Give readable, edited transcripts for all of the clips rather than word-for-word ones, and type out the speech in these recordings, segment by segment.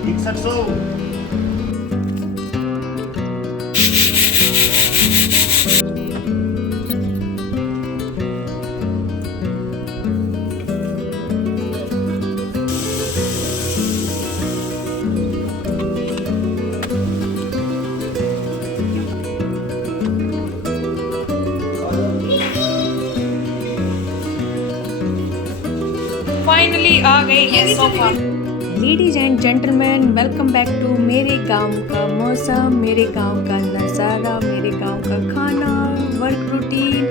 6100। Finally आ गई है sofa. Ladies and gentleman, welcome back to मेरे गांव का मौसम, मेरे गांव का नज़ारा, मेरे गांव का खाना, वर्क रूटीन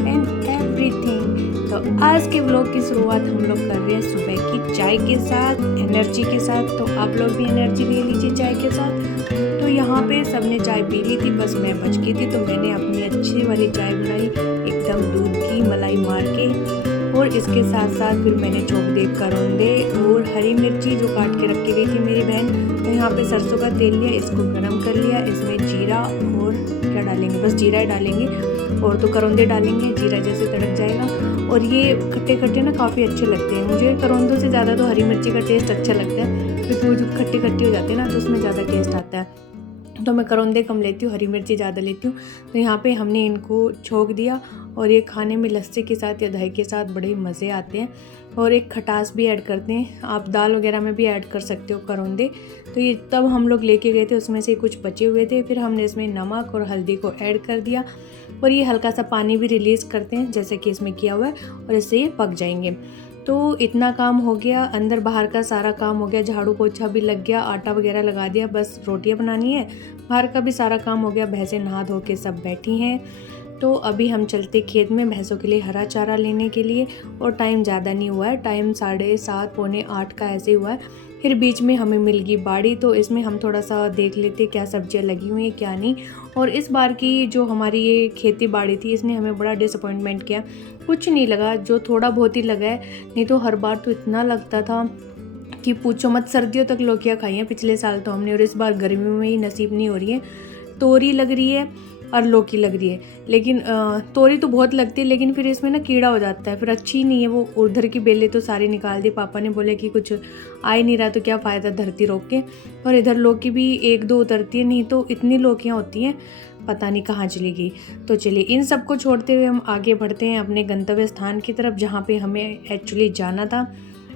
एंड एवरीथिंग। तो आज के व्लॉग की शुरुआत हम लोग कर रहे हैं सुबह की चाय के साथ, एनर्जी के साथ। तो आप लोग भी एनर्जी ले लीजिए चाय के साथ। तो यहाँ पे सबने चाय पी ली थी, बस मैं बच गई थी, तो मैंने अपनी अच्छी वाली चाय बनाई एकदम दूध की मलाई मार के। और इसके साथ साथ फिर मैंने चौक दे करौंदे और हरी मिर्ची जो काट के रख के गई थी मेरी बहन। तो यहाँ पे सरसों का तेल लिया, इसको गरम कर लिया, इसमें जीरा और क्या डालेंगे, बस जीरा ही डालेंगे और तो करौंदे डालेंगे, जीरा जैसे तड़क जाएगा। और ये खट्टे खट्टे ना काफ़ी अच्छे लगते हैं मुझे, करौंदों से ज़्यादा तो हरी मिर्ची का टेस्ट अच्छा लगता है, क्योंकि वो जो खट्टे खट्टे हो जाते हैं ना तो उसमें ज़्यादा टेस्ट आता है। तो मैं करौंदे कम लेती हूँ, हरी मिर्ची ज़्यादा लेती हूँ। तो यहाँ पे हमने इनको छोंक दिया और ये खाने में लस्सी के साथ या दही के साथ बड़े मज़े आते हैं। और एक खटास भी ऐड करते हैं, आप दाल वगैरह में भी ऐड कर सकते हो करौंदे। तो ये तब हम लोग लेके गए थे, उसमें से कुछ बचे हुए थे, फिर हमने इसमें नमक और हल्दी को ऐड कर दिया और ये हल्का सा पानी भी रिलीज़ करते हैं जैसे कि इसमें किया हुआ है, और इससे ये पक जाएंगे। तो इतना काम हो गया, अंदर बाहर का सारा काम हो गया, झाड़ू पोछा भी लग गया, आटा वगैरह लगा दिया, बस रोटियां बनानी है। बाहर का भी सारा काम हो गया, भैंसें नहा धो के सब बैठी हैं। तो अभी हम चलते खेत में भैंसों के लिए हरा चारा लेने के लिए। और टाइम ज़्यादा नहीं हुआ है, टाइम 7:30 पौने 8 का ऐसे हुआ है। फिर बीच में हमें मिल गई बाड़ी, तो इसमें हम थोड़ा सा देख लेते क्या सब्जियां लगी हुई हैं क्या नहीं। और इस बार की जो हमारी ये खेती बाड़ी थी, इसने हमें बड़ा डिसअपॉइंटमेंट किया, कुछ नहीं लगा, जो थोड़ा बहुत ही लगा है। नहीं तो हर बार तो इतना लगता था कि पूछो मत, सर्दियों तक लौकियाँ खाई हैं पिछले साल तो हमने, और इस बार गर्मियों में ही नसीब नहीं हो रही है। तोरी लग रही है और लौकी लग रही है, लेकिन तोरी तो बहुत लगती है, लेकिन फिर इसमें ना कीड़ा हो जाता है, फिर अच्छी नहीं है वो। उधर की बेलें तो सारी निकाल दी, पापा ने बोले कि कुछ आ ही नहीं रहा तो क्या फ़ायदा धरती रोक के। और इधर लौकी भी 1-2 उतरती है, नहीं तो इतनी लौकियाँ होती हैं, पता नहीं कहाँ चली गई। तो चलिए इन सब को छोड़ते हुए हम आगे बढ़ते हैं अपने गंतव्य स्थान की तरफ, जहाँ पे हमें एक्चुअली जाना था।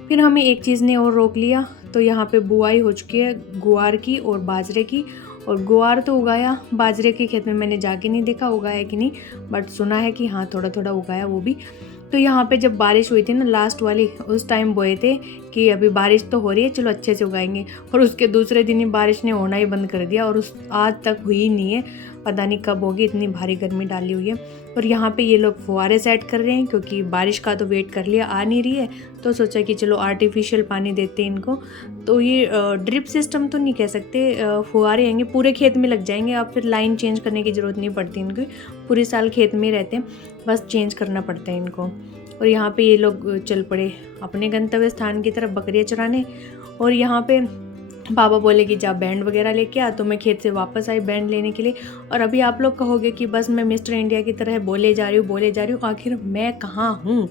फिर हमें एक चीज़ ने और रोक लिया, तो यहाँ पे बुआई हो चुकी है गुआर की और बाजरे की। और गुआर तो उगाया, बाजरे के खेत में मैंने जाके नहीं देखा उगाया कि नहीं, बट सुना है कि हाँ थोड़ा थोड़ा उगाया वो भी। तो यहाँ पे जब बारिश हुई थी ना लास्ट वाली, उस टाइम बोए थे कि अभी बारिश तो हो रही है, चलो अच्छे से उगाएंगे। और उसके दूसरे दिन ही बारिश ने होना ही बंद कर दिया, और उस आज तक हुई नहीं है, पता नहीं कब होगी, इतनी भारी गर्मी डाली हुई है। और यहाँ पे ये लोग फुहारे सेट कर रहे हैं, क्योंकि बारिश का तो वेट कर लिया, आ नहीं रही है, तो सोचा कि चलो आर्टिफिशियल पानी देते हैं इनको। तो ये ड्रिप सिस्टम तो नहीं कह सकते, फुहारे आएंगे पूरे खेत में लग जाएंगे। अब फिर लाइन चेंज करने की ज़रूरत नहीं पड़ती इनकी, पूरे साल खेत में रहते हैं, बस चेंज करना पड़ता है इनको। और यहाँ पे ये लोग चल पड़े अपने गंतव्य स्थान की तरफ बकरियाँ चराने। और यहाँ पे पापा बोले कि जा बैंड वगैरह लेके आ, तो मैं खेत से वापस आई बैंड लेने के लिए। और अभी आप लोग कहोगे कि बस मैं मिस्टर इंडिया की तरह बोले जा रही हूँ, आखिर मैं कहाँ हूँ।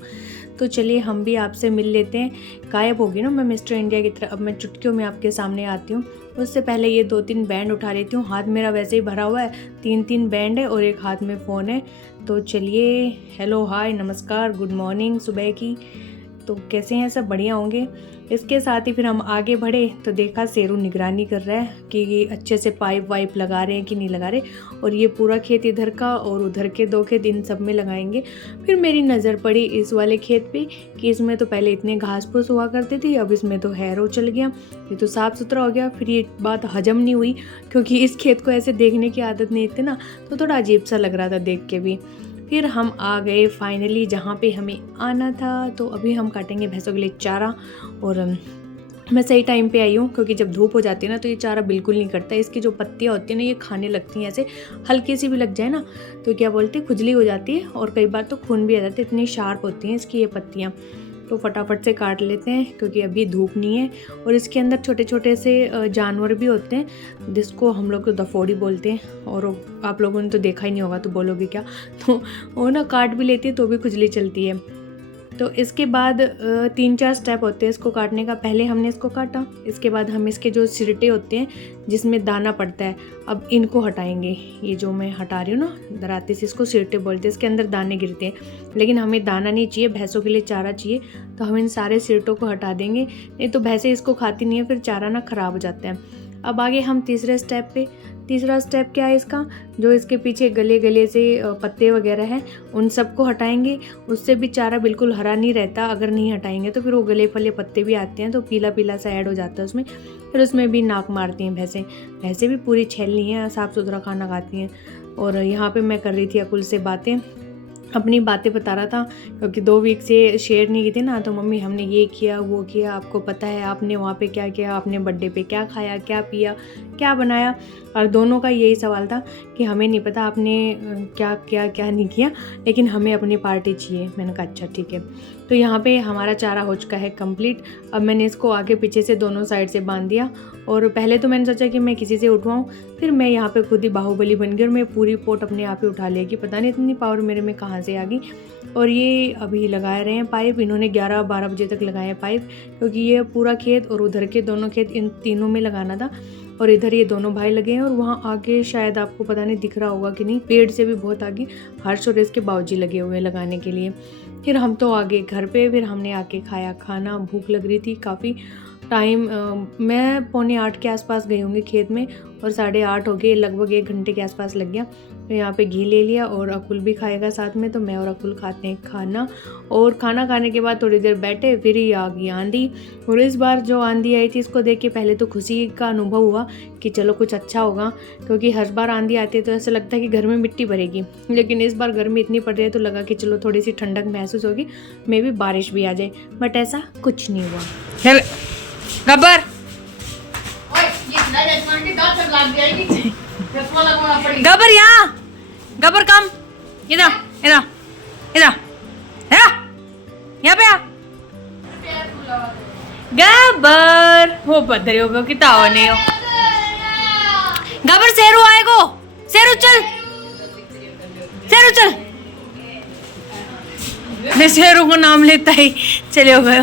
तो चलिए हम भी आपसे मिल लेते हैं, गायब होगी ना मैं मिस्टर इंडिया की तरह। अब मैं चुटकियों में आपके सामने आती हूँ, उससे पहले ये 2-3 बैंड उठा लेती हूँ। हाथ मेरा वैसे ही भरा हुआ है, 3-3 बैंड है और एक हाथ में फ़ोन है। तो चलिए, हेलो हाय नमस्कार गुड मॉर्निंग सुबह की। तो कैसे हैं सब, बढ़िया होंगे। इसके साथ ही फिर हम आगे बढ़े तो देखा शेरू निगरानी कर रहा है कि अच्छे से पाइप वाइप लगा रहे हैं कि नहीं लगा रहे। और ये पूरा खेत इधर का और उधर के 2 खेत इन सब में लगाएंगे। फिर मेरी नज़र पड़ी इस वाले खेत पे कि इसमें तो पहले इतने घास फूस हुआ करते थे, अब इसमें तो हैरो चल गया, ये तो साफ़ सुथरा हो गया। फिर ये बात हजम नहीं हुई, क्योंकि इस खेत को ऐसे देखने की आदत नहीं थी ना, तो थोड़ा अजीब सा लग रहा था देख के भी। फिर हम आ गए फाइनली जहाँ पे हमें आना था। तो अभी हम काटेंगे भैंसों के लिए चारा। और मैं सही टाइम पे आई हूँ, क्योंकि जब धूप हो जाती है ना तो ये चारा बिल्कुल नहीं कटता। इसकी जो पत्तियाँ होती हैं ना, ये खाने लगती हैं, ऐसे हल्की सी भी लग जाए ना तो क्या बोलते हैं, खुजली हो जाती है, और कई बार तो खून भी आ जाता है, इतनी शार्प होती हैं इसकी ये पत्तियाँ। तो फटाफट से काट लेते हैं, क्योंकि अभी धूप नहीं है। और इसके अंदर छोटे छोटे से जानवर भी होते हैं, जिसको हम लोग तो दफोड़ी बोलते हैं, और आप लोगों ने तो देखा ही नहीं होगा तो बोलोगे क्या। तो वो ना काट भी लेती है तो भी खुजली चलती है। तो इसके बाद 3-4 स्टेप होते हैं इसको काटने का। पहले हमने इसको काटा, इसके बाद हम इसके जो सिरटे होते हैं जिसमें दाना पड़ता है, अब इनको हटाएंगे। ये जो मैं हटा रही हूँ ना दराते से, इसको सिरटे बोलते हैं। इसके अंदर दाने गिरते हैं, लेकिन हमें दाना नहीं चाहिए, भैंसों के लिए चारा चाहिए। तो हम इन सारे सिरटों को हटा देंगे, नहीं तो भैंसें इसको खाती नहीं है, फिर चारा ना ख़राब हो जाता है। अब आगे हम तीसरे स्टेप पे। तीसरा स्टेप क्या है इसका, जो इसके पीछे गले गले से पत्ते वगैरह हैं उन सबको हटाएंगे। उससे भी चारा बिल्कुल हरा नहीं रहता, अगर नहीं हटाएंगे तो फिर वो गले फले पत्ते भी आते हैं तो पीला पीला सा ऐड हो जाता है उसमें, फिर उसमें भी नाक मारती हैं भैंसें। भैंसें भी पूरी छैलनी हैं, साफ़ सुथरा खाना खाती हैं। और यहाँ पर मैं कर रही थी अकुल से बातें, अपनी बातें बता रहा था, क्योंकि 2 वीक से शेयर नहीं की थी ना। तो मम्मी हमने ये किया वो किया, आपको पता है आपने वहाँ पे क्या किया, आपने बर्थडे पे क्या खाया, क्या पिया, क्या बनाया। और दोनों का यही सवाल था कि हमें नहीं पता आपने क्या किया क्या नहीं किया, लेकिन हमें अपनी पार्टी चाहिए। मैंने कहा अच्छा ठीक है। तो यहाँ पे हमारा चारा हो चुका है कंप्लीट। अब मैंने इसको आगे पीछे से दोनों साइड से बांध दिया। और पहले तो मैंने सोचा कि मैं किसी से उठवाऊँ, फिर मैं यहाँ पे खुद ही बाहुबली बन गई और मैं पूरी पोट अपने आप ही उठा लेगी। पता नहीं इतनी पावर मेरे में कहाँ से आ गई। और ये अभी लगा रहे हैं पाइप, इन्होंने 11-12 बजे तक लगाया पाइप, क्योंकि ये पूरा खेत और उधर के दोनों खेत इन तीनों में लगाना था। और इधर ये दोनों भाई लगे हैं, और वहाँ आगे शायद आपको पता नहीं दिख रहा होगा कि नहीं, पेड़ से भी बहुत आगे हर्ष और इसके बाबूजी लगे हुए हैं लगाने के लिए। फिर हम तो आगे घर पे, फिर हमने आके खाया खाना। भूख लग रही थी काफ़ी टाइम। मैं 7:45 के आसपास गई होंगी खेत में, और 8:30 हो गए, लगभग 1 घंटे के आसपास लग गया। तो यहाँ पे घी ले लिया और अकुल भी खाएगा साथ में, तो मैं और अकुल खाते हैं खाना। और खाना खाने के बाद थोड़ी देर बैठे, फिर ही आ गई आंधी। और इस बार जो आंधी आई थी इसको देख के पहले तो खुशी का अनुभव हुआ कि चलो कुछ अच्छा होगा, क्योंकि हर बार आंधी आती है तो ऐसा लगता है कि घर में मिट्टी भरेगी, लेकिन इस बार गर्मी इतनी पड़ रही है तो लगा कि चलो थोड़ी सी ठंडक महसूस होगी, मे भी बारिश भी आ जाए, बट ऐसा कुछ नहीं हुआ। गब्बर गब्बर यहाँ, गब्बर कम इधर इधर इधर यहाँ पे आ। गब्बर हो पत्थर हो कि तावने हो। गब्बर शेरू आएगो, शेरू चल, शेरू चल। मैं शेरू को नाम लेता ही चले हो गए।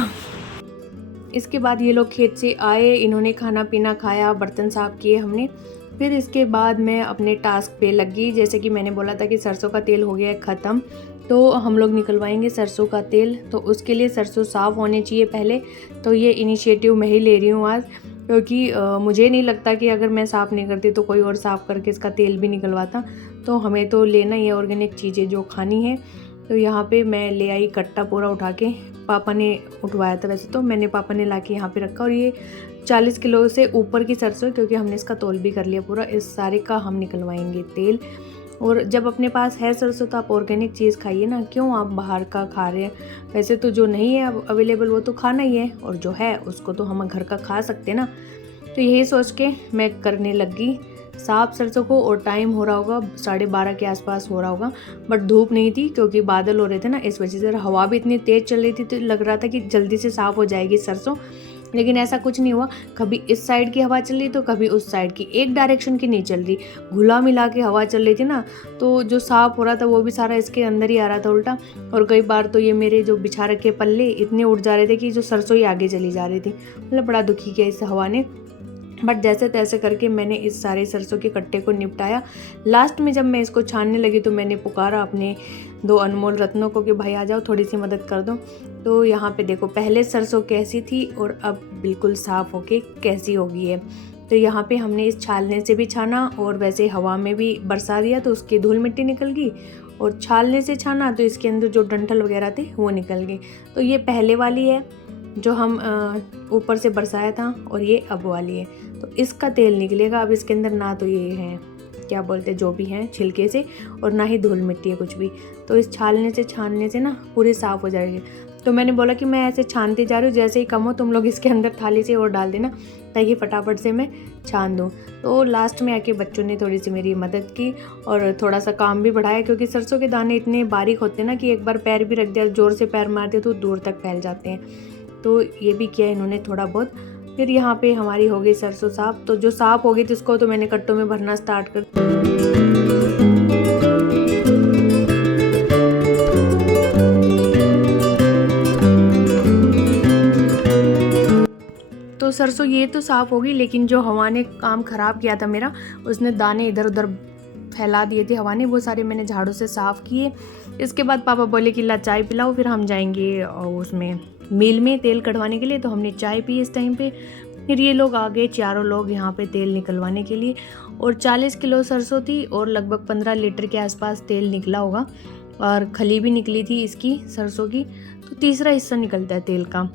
इसके बाद ये लोग खेत से आए, इन्होंने खाना पीना खाया, बर्तन साफ किए हमने। फिर इसके बाद मैं अपने टास्क पे लगी। जैसे कि मैंने बोला था कि सरसों का तेल हो गया है ख़त्म, तो हम लोग निकलवाएंगे सरसों का तेल। तो उसके लिए सरसों साफ़ होने चाहिए पहले, तो ये इनिशिएटिव मैं ही ले रही हूँ आज, क्योंकि मुझे नहीं लगता कि अगर मैं साफ़ नहीं करती तो कोई और साफ़ करके इसका तेल भी निकलवाता। तो हमें तो लेना ही है ऑर्गेनिक चीज़ें जो खानी है। तो यहाँ पे मैं ले आई कट्टा पूरा उठा के, पापा ने उठवाया था वैसे तो, मैंने पापा ने ला के यहाँ पे रखा। और ये 40 किलो से ऊपर की सरसों, क्योंकि हमने इसका तोल भी कर लिया पूरा। इस सारे का हम निकलवाएंगे तेल। और जब अपने पास है सरसों तो आप ऑर्गेनिक चीज़ खाइए ना, क्यों आप बाहर का खा रहे हैं। वैसे तो जो नहीं है अब अवेलेबल वो तो खाना ही है, और जो है उसको तो हम घर का खा सकते हैं ना। तो यही सोच के मैं करने लगी साफ सरसों को। और टाइम हो रहा होगा 12:30 के आसपास हो रहा होगा, बट धूप नहीं थी क्योंकि बादल हो रहे थे ना, इस वजह से हवा भी इतनी तेज़ चल रही थी तो लग रहा था कि जल्दी से साफ़ हो जाएगी सरसों, लेकिन ऐसा कुछ नहीं हुआ। कभी इस साइड की हवा चल रही तो कभी उस साइड की, एक डायरेक्शन की नहीं चल रही, घुला मिला के हवा चल रही थी ना, तो जो साफ़ हो रहा था वो भी सारा इसके अंदर ही आ रहा था उल्टा। और कई बार तो ये मेरे जो बिछा रखे पल्ले इतने उड़ जा रहे थे कि जो सरसों ही आगे चली जा रही थी। मतलब बड़ा दुखी किया इस हवा ने, बट जैसे तैसे करके मैंने इस सारे सरसों के कट्टे को निपटाया। लास्ट में जब मैं इसको छानने लगी तो मैंने पुकारा अपने 2 अनमोल रत्नों को कि भाई आ जाओ थोड़ी सी मदद कर दो। तो यहाँ पे देखो पहले सरसों कैसी थी और अब बिल्कुल साफ़ होके कैसी हो गई है। तो यहाँ पे हमने इस छालने से भी छाना और वैसे हवा में भी बरसा दिया तो उसकी धूल मिट्टी निकल गई, और छालने से छाना तो इसके अंदर जो डंठल वगैरह थे वो निकल गए। तो ये पहले वाली है जो हम ऊपर से बरसाया था, और ये अब वाली है। तो इसका तेल निकलेगा अब इसके अंदर, ना तो ये है क्या बोलते हैं जो भी हैं छिलके से, और ना ही धूल मिट्टी है कुछ भी। तो इस छालने से छानने से ना पूरे साफ़ हो जाएगी। तो मैंने बोला कि मैं ऐसे छानती जा रही हूँ, जैसे ही कम हो तुम लोग इसके अंदर थाली से और डाल देना ताकि फटाफट से मैं छान दूँ। तो लास्ट में आके बच्चों ने थोड़ी सी मेरी मदद की और थोड़ा सा काम भी बढ़ाया, क्योंकि सरसों के दाने इतने बारीक होते हैं ना कि एक बार पैर भी रख दिया, ज़ोर से पैर मार दिया तो दूर तक फैल जाते हैं। तो ये भी किया इन्होंने थोड़ा बहुत। फिर यहाँ पे हमारी हो गई सरसों साफ़। तो जो साफ़ हो गई थी उसको तो मैंने कट्टों में भरना स्टार्ट कर। सरसों ये तो साफ़ होगी, लेकिन जो हवा ने काम ख़राब किया था मेरा, उसने दाने इधर उधर फैला दिए थे हवा ने, वो सारे मैंने झाड़ू से साफ़ किए। इसके बाद पापा बोले कि ला चाय पिलाओ, फिर हम जाएंगे उसमें मिल में तेल कढ़वाने के लिए। तो हमने चाय पी इस टाइम पे। फिर ये लोग आ गए, चारों लोग यहाँ पे तेल निकलवाने के लिए। और 40 किलो सरसों थी और लगभग 15 लीटर के आसपास तेल निकला होगा, और खली भी निकली थी इसकी सरसों की, तो तीसरा हिस्सा निकलता है तेल का।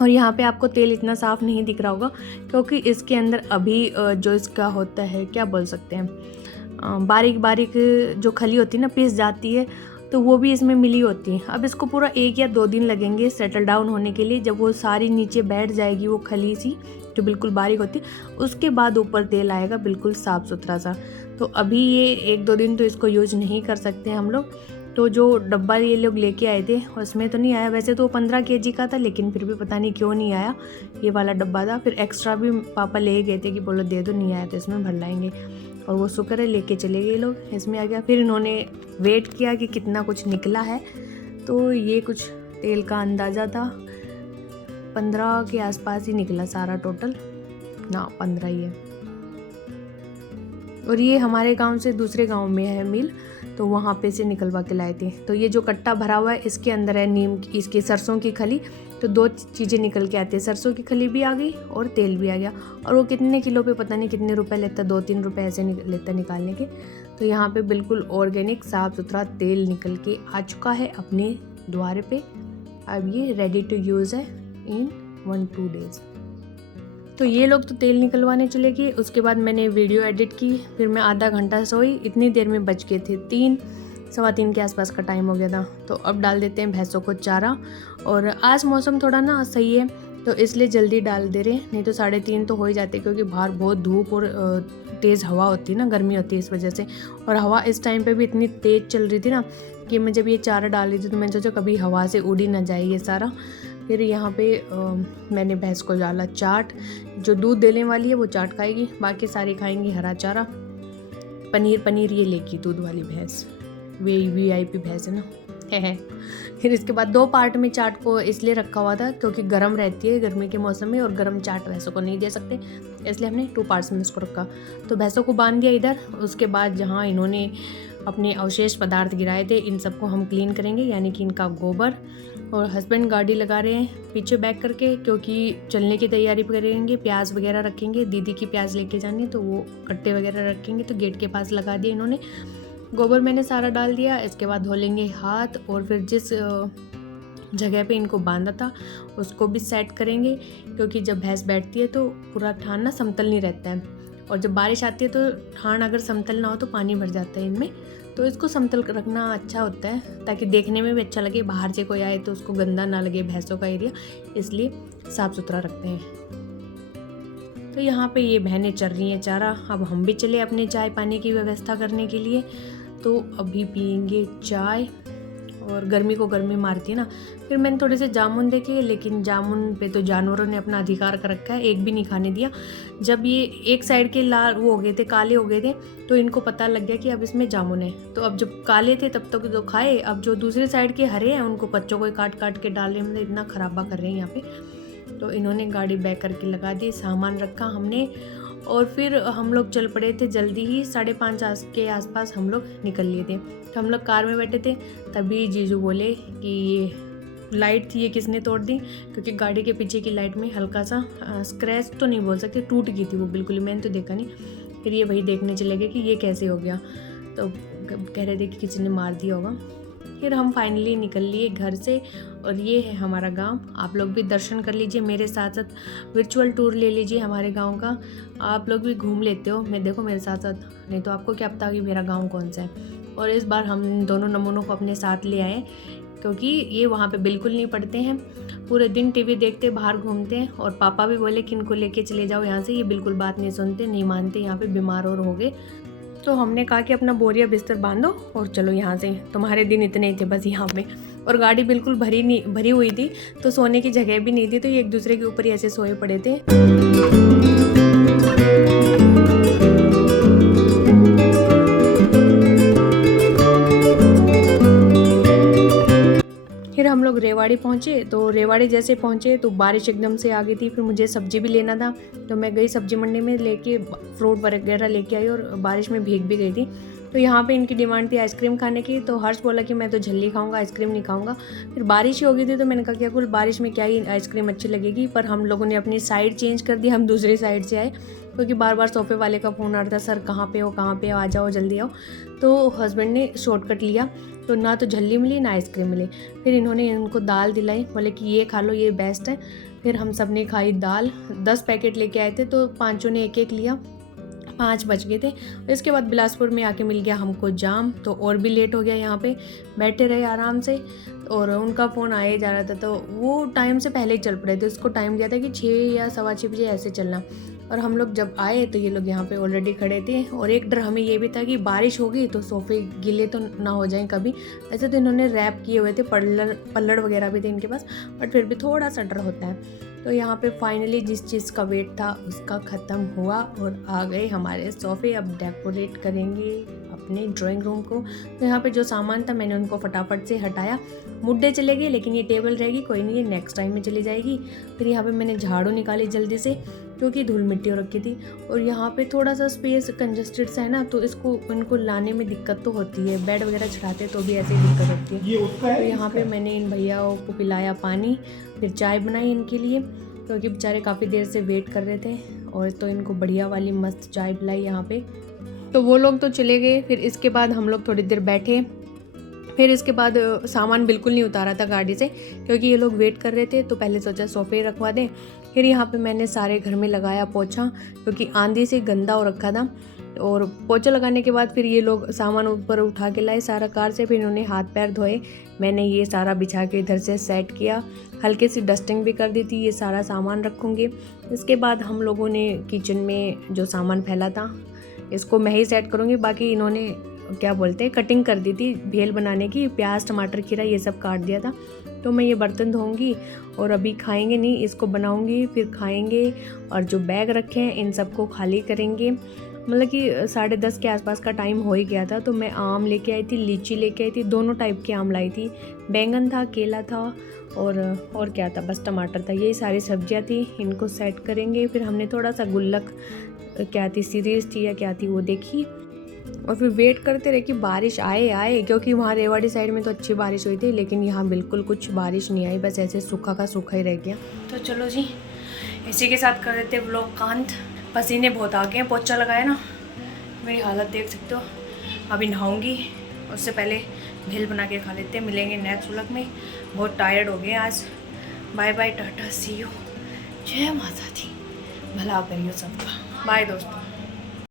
और यहाँ पे आपको तेल इतना साफ़ नहीं दिख रहा होगा, क्योंकि इसके अंदर अभी जो इसका होता है, क्या बोल सकते हैं, बारीक बारीक जो खली होती है ना, पिस जाती है, तो वो भी इसमें मिली होती है। अब इसको पूरा 1 या 2 दिन लगेंगे सेटल डाउन होने के लिए। जब वो सारी नीचे बैठ जाएगी वो खली सी जो बिल्कुल बारीक होती, उसके बाद ऊपर तेल आएगा बिल्कुल साफ़ सुथरा सा। तो अभी ये 1-2 दिन तो इसको यूज नहीं कर सकते हम लोग। तो जो डब्बा ये लोग लेके आए थे उसमें तो नहीं आया, वैसे तो 15 kg का था, लेकिन फिर भी पता नहीं क्यों नहीं आया, ये वाला डब्बा था। फिर एक्स्ट्रा भी पापा ले गए थे कि बोलो दे दो, नहीं आया तो इसमें भर लाएंगे। और वो शुक्र है लेके चले गए लोग, इसमें आ गया। फिर इन्होंने वेट किया कि कितना कुछ निकला है, तो ये कुछ तेल का अंदाज़ा था 15 के आसपास ही निकला सारा टोटल, ना 15 ही है। और ये हमारे गांव से दूसरे गांव में है मिल, तो वहाँ पे से निकलवा के लाए थे। तो ये जो कट्टा भरा हुआ है इसके अंदर है नीम की, इसकी सरसों की खली। तो 2 चीज़ें निकल के आती है, सरसों की खली भी आ गई और तेल भी आ गया। और वो कितने किलो पे पता नहीं कितने रुपए लेता, 2-3 रुपए ऐसे लेता निकालने के। तो यहाँ पे बिल्कुल ऑर्गेनिक साफ़ सुथरा तेल निकल के आ चुका है अपने द्वार पे। अब ये रेडी टू यूज़ है इन 1-2 डेज़। तो ये लोग तो तेल निकलवाने चले गए। उसके बाद मैंने वीडियो एडिट की, फिर मैं आधा घंटा सोई। इतनी देर में बज गए थे 3, 3:15 के आसपास का टाइम हो गया था। तो अब डाल देते हैं भैंसों को चारा। और आज मौसम थोड़ा ना सही है, तो इसलिए जल्दी डाल दे रहे, नहीं तो 3:30 तो हो ही जाते, क्योंकि बाहर बहुत धूप और तेज़ हवा होती है ना, गर्मी होती है इस वजह से। और हवा इस टाइम पे भी इतनी तेज़ चल रही थी ना कि मैं जब ये चारा डाल रही थी तो मैंने सोचा कभी हवा से उड़ ही ना जाए ये सारा। फिर यहाँ पे मैंने भैंस को डाला चाट। जो दूध देने वाली है वो चाट खाएगी, बाकी सारी खाएंगी हरा चारा। पनीर ये लेगी दूध वाली भैंस, वे VIP भैंस है ना। फिर इसके बाद 2 पार्ट में चाट को इसलिए रखा हुआ था क्योंकि गर्म रहती है गर्मी के मौसम में, और गर्म चाट भैंसों को नहीं दे सकते, इसलिए हमने 2 पार्ट्स में इसको रखा। तो भैंसों को बांध दिया इधर। उसके बाद जहाँ इन्होंने अपने अवशेष पदार्थ गिराए थे, इन सबको हम क्लीन करेंगे, यानी कि इनका गोबर। और हस्बैंड गाड़ी लगा रहे हैं पीछे बैक करके, क्योंकि चलने की तैयारी करेंगे। प्याज वगैरह रखेंगे, दीदी की प्याज लेके जानी है, तो वो कट्टे वगैरह रखेंगे। तो गेट के पास लगा दिया इन्होंने। गोबर मैंने सारा डाल दिया। इसके बाद धो लेंगे हाथ, और फिर जिस जगह पे इनको बांधा था उसको भी सेट करेंगे, क्योंकि जब भैंस बैठती है तो पूरा ठान ना समतल नहीं रहता है, और जब बारिश आती है तो ठान अगर समतल ना हो तो पानी भर जाता है इनमें। तो इसको समतल रखना अच्छा होता है, ताकि देखने में भी अच्छा लगे, बाहर से कोई आए तो उसको गंदा ना लगे भैंसों का एरिया, इसलिए साफ़ सुथरा रखते हैं। तो यहाँ पे ये बहनें चल रही हैं चारा। अब हम भी चले अपने चाय पानी की व्यवस्था करने के लिए। तो अभी पियेंगे चाय, और गर्मी को गर्मी मारती है ना। फिर मैंने थोड़े से जामुन देखे, लेकिन जामुन पे तो जानवरों ने अपना अधिकार कर रखा है, एक भी नहीं खाने दिया। जब ये एक साइड के लाल वो हो गए थे, काले हो गए थे, तो इनको पता लग गया कि अब इसमें जामुन है। तो अब जब काले थे तब तक तो खाए, अब जो दूसरे साइड के हरे हैं उनको बच्चों को काट काट के डाल रहे हैं, मतलब इतना खराबा कर रहे हैं यहाँ पे। तो इन्होंने गाड़ी बैक करके लगा दी, सामान रखा हमने, और फिर हम लोग चल पड़े थे जल्दी ही। 5:30 के आसपास हम लोग निकल लिए थे। तो हम लोग कार में बैठे थे, तभी जीजू बोले कि ये लाइट थी ये किसने तोड़ दी, क्योंकि गाड़ी के पीछे की लाइट में हल्का सा स्क्रैच तो नहीं बोल सकते, टूट गई थी वो बिल्कुल, मैंने तो देखा नहीं। फिर ये वही देखने चले गए कि ये कैसे हो गया, तो कह रहे थे कि किसी ने मार दिया होगा। फिर हम फाइनली निकल लिए घर से, और ये है हमारा गांव। आप लोग भी दर्शन कर लीजिए मेरे साथ साथ, वर्चुअल टूर ले लीजिए हमारे गांव का। आप लोग भी घूम लेते हो, मैं देखो मेरे साथ साथ, नहीं तो आपको क्या पता कि मेरा गांव कौन सा है। और इस बार हम दोनों नमूनों को अपने साथ ले आए, क्योंकि ये वहाँ पे बिल्कुल नहीं पढ़ते हैं, पूरे दिन टीवी देखते बाहर घूमते हैं। और पापा भी बोले कि इनको लेके चले जाओ यहाँ से, ये बिल्कुल बात नहीं सुनते, नहीं मानते, यहाँ पे बीमार और हो गए। तो हमने कहा कि अपना बोरिया बिस्तर बांधो और चलो यहाँ से, तुम्हारे दिन इतने ही थे बस यहाँ पे। और गाड़ी बिल्कुल भरी हुई थी, तो सोने की जगह भी नहीं थी, तो ये एक दूसरे के ऊपर ही ऐसे सोए पड़े थे। फिर हम लोग रेवाड़ी पहुँचे। तो रेवाड़ी जैसे पहुँचे तो बारिश एकदम से आ गई थी। फिर मुझे सब्ज़ी भी लेना था तो मैं गई सब्ज़ी मंडी में, लेके फ्रूट वगैरह लेके आई और बारिश में भीग भी गई थी। तो यहाँ पे इनकी डिमांड थी आइसक्रीम खाने की। तो हर्ष बोला कि मैं तो झल्ली खाऊंगा, आइसक्रीम नहीं खाऊंगा। फिर बारिश ही हो गई थी तो मैंने कहा क्या कुल बारिश में क्या ही आइसक्रीम अच्छी लगेगी। पर हम लोगों ने अपनी साइड चेंज कर दी, हम दूसरी साइड से आए क्योंकि बार बार सोफे वाले का फ़ोन आ रहा था, सर कहाँ पे हो, कहाँ पे हो, आ जाओ जल्दी आओ। तो हस्बैंड ने शॉर्टकट लिया, तो ना तो झल्ली मिली ना आइसक्रीम मिली। फिर इन्होंने उनको दाल दिलाई, बोले कि ये खा लो, ये बेस्ट है। फिर हम सब ने खाई दाल। 10 पैकेट लेके आए थे तो पाँचों ने एक एक लिया। 5 बज गए थे। इसके बाद बिलासपुर में आके मिल गया हमको जाम, तो और भी लेट हो गया। यहाँ पे बैठे रहे आराम से और उनका फ़ोन आए जा रहा था, तो वो टाइम से पहले ही चल पड़े थे। उसको टाइम दिया था कि 6 या 6:15 बजे ऐसे चलना। और हम लोग जब आए तो ये लोग यहाँ पे ऑलरेडी खड़े थे। और एक डर हमें ये भी था कि बारिश होगी तो सोफ़े गीले तो ना हो जाएं कभी। ऐसे तो इन्होंने रैप किए हुए थे, पल्लड़ वगैरह भी थे इनके पास, बट फिर भी थोड़ा सा डर होता है। तो यहाँ पे फाइनली जिस चीज़ का वेट था उसका ख़त्म हुआ और आ गए हमारे सोफ़े। अब डेकोरेट करेंगे अपने ड्राइंग रूम को। तो यहाँ पे जो सामान था मैंने उनको फटाफट से हटाया। मुड्डे चले गए लेकिन ये टेबल रहेगी, कोई नहीं, ये नेक्स्ट टाइम में चली जाएगी। फिर यहाँ पे मैंने झाड़ू निकाली जल्दी से क्योंकि धूल मिट्टी हो रखी थी। और यहाँ पे थोड़ा सा स्पेस कंजस्टेड सा है ना, तो इनको लाने में दिक्कत तो होती है। बेड वगैरह चढ़ाते तो भी ऐसे ही दिक्कत होती है। तो यहाँ पे मैंने इन भैयाओं को पिलाया पानी, फिर चाय बनाई इनके लिए क्योंकि बेचारे काफ़ी देर से वेट कर रहे थे। और तो इनको बढ़िया वाली मस्त चाय पिलाई यहाँ पे। तो वो लोग तो चले गए। फिर इसके बाद हम लोग थोड़ी देर बैठे। फिर इसके बाद सामान बिल्कुल नहीं उतारा था गाड़ी से क्योंकि ये लोग वेट कर रहे थे। तो पहले सोचा सोफ़े रखवा दें। फिर यहाँ पे मैंने सारे घर में लगाया पोछा क्योंकि आंधी से गंदा हो रखा था। और पोछा लगाने के बाद फिर ये लोग सामान ऊपर उठा के लाए सारा कार से। फिर इन्होंने हाथ पैर धोए। मैंने ये सारा बिछा के इधर से सेट किया, हल्की सी डस्टिंग भी कर दी थी। ये सारा सामान रखूँगी। इसके बाद हम लोगों ने किचन में जो सामान फैला था इसको मैं ही सेट करूँगी। बाकी इन्होंने क्या बोलते हैं कटिंग कर दी थी भेल बनाने की, प्याज टमाटर खीरा ये सब काट दिया था। तो मैं ये बर्तन धोऊंगी और अभी खाएंगे नहीं, इसको बनाऊंगी फिर खाएंगे। और जो बैग रखे हैं इन सबको खाली करेंगे। मतलब कि 10:30 के आसपास का टाइम हो ही गया था। तो मैं आम लेके आई थी, लीची लेके आई थी, दोनों टाइप के आम लाई थी। बैंगन था, केला था और क्या था, बस टमाटर था। यही सारी सब्जियां थी। इनको सेट करेंगे। फिर हमने थोड़ा सा गुल्लक क्या थी, सीरीज़ थी या क्या थी वो देखी। और फिर वेट करते रहे कि बारिश आए क्योंकि वहाँ रेवाड़ी साइड में तो अच्छी बारिश हुई थी लेकिन यहाँ बिल्कुल कुछ बारिश नहीं आई, बस ऐसे सूखा का सूखा ही रह गया। तो चलो जी इसी के साथ कर देते व्लॉग का अंत। पसीने बहुत आ गए, पोछा लगाया ना, मेरी हालत देख सकते हो। अभी नहाऊंगी, उससे पहले भेल बना के खा लेते हैं। मिलेंगे नेक्स्ट व्लॉग में। बहुत टायर्ड हो गए आज। Bye bye, tata, see you, जय माता दी, भला करियो सबका। बाय दोस्तों।